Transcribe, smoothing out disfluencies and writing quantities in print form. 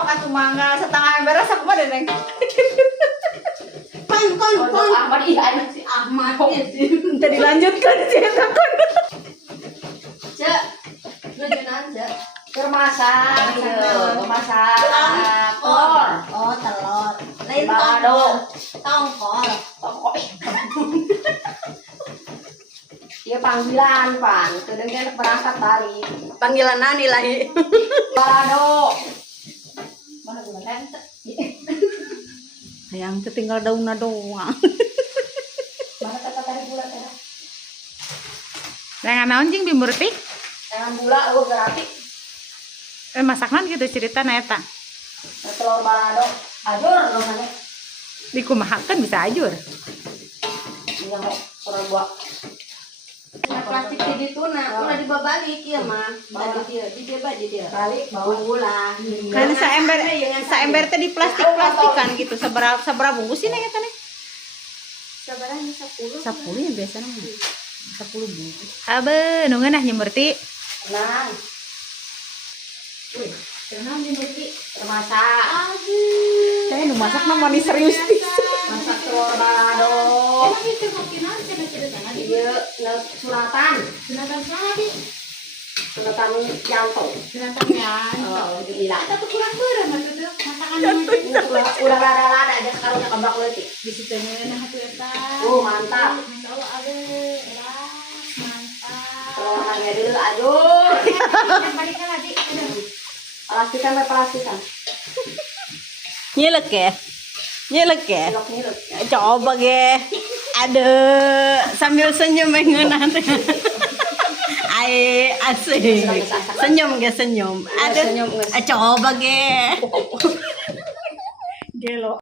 Kan mangga setengah beres aku mah deneng. Kon. Ahmad ih anak si Ahmad ya sih. Minta dilanjutkan sih takon. Cek. Lujunan cek. Kermasak, masak, telur, Oh, telur. Lain balado, tongkol. pokok. Iya panggilan pan, kedengnya berangkat tadi. Panggilan nani lahi. Balado. Mana gula kan? Yang tinggal daunnya doang. Mana kata tadi gula tadi? Dengan naon jeung bimurti? Jangan gula, gratis. Masakan gitu cerita eta. Telur balado, ajur loh mana? Dikumahakeun bisa ajur. Iya mau orang buat. Nah, plastik di situ nah, udah dibabalik ya mah. Tadi dia Balik bawa gula. Kan saember teh di plastik-plastikan gitu. Sabaraha bungkus sih eta nih? Sabaranya 10. 10 ya biasanya mah. 10 bungkus. Abe, nu ngeunah nyemurti. tenang. Tenang di Murti. Termasak. Saya nu masak mah manis serius pisan. Masak telur balado. Emang itu makinan cerita-cerita Iya, suratan. Sunatan lagi. Suratan jantung. Sunatan ya. Oh, gila. Tapi kurang berem atuh tuh masakan Udah lada-lada aja sekarang udah kebak leutik. di situ nya hatu eta. Mantap. Masyaallah ade. Mantap. Telur harga dulu, aduh. Yang balik lagi. Plastikan be plastikan. Nyelek ya? Nyelek ya? Nyelok-nyelok. Coba ge. Aduh, sambil senyum ngeunah teh. Ai asik. Senyum ge senyum. Aduh. Senyum, geus. Coba ge. Gelo.